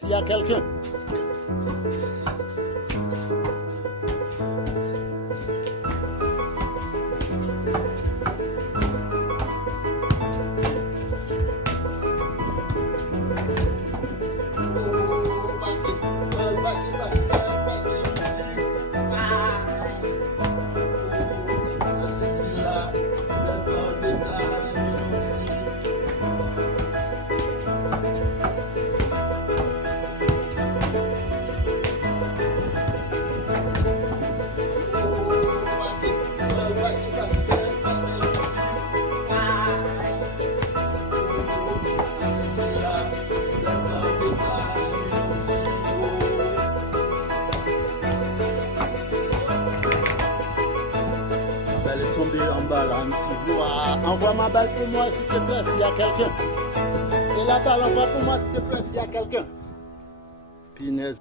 S'il y a quelqu'un. Elle est tombée en bas là en dessous. Envoie ma balle pour moi s'il te plaît s'il y a quelqu'un. Et la balle envoie pour moi s'il te plaît s'il y a quelqu'un. Pinaise.